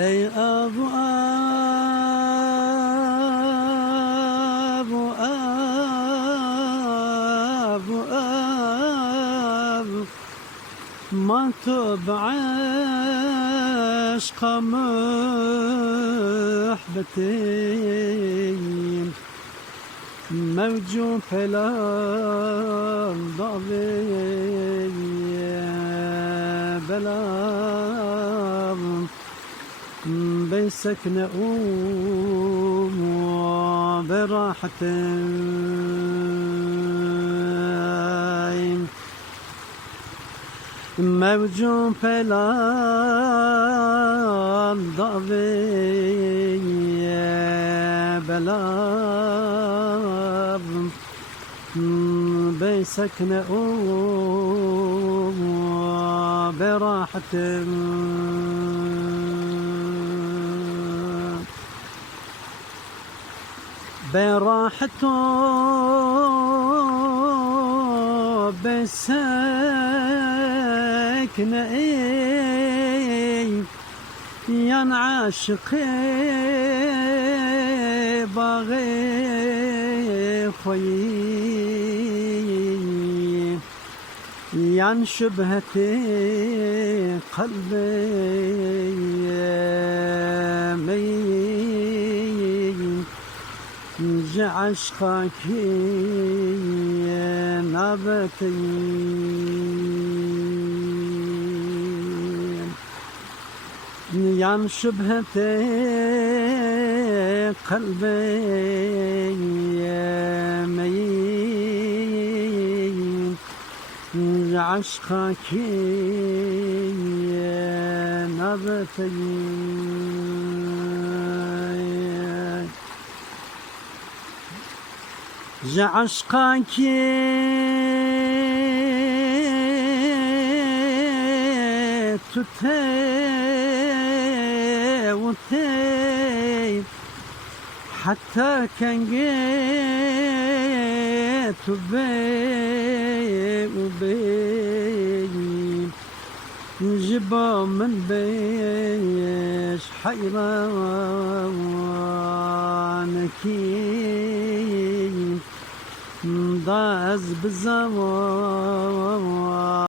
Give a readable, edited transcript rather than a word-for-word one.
ای ابو ابو ابو ابو ما تو بعشق محبتين موجو فلان ضاوي بلا بسكنة براحة موجو فلان ضاوي بلا بسكنة براحة براحة بسكنة ينعشقي باغي خوي ين شبهتي قلبي عشقك نبتي ين شبهتي قلبي عشقك نبتي عشقك تتي وتي حتى كان جيت وبي جبا من بيش حيرانكي ضاز بالزمان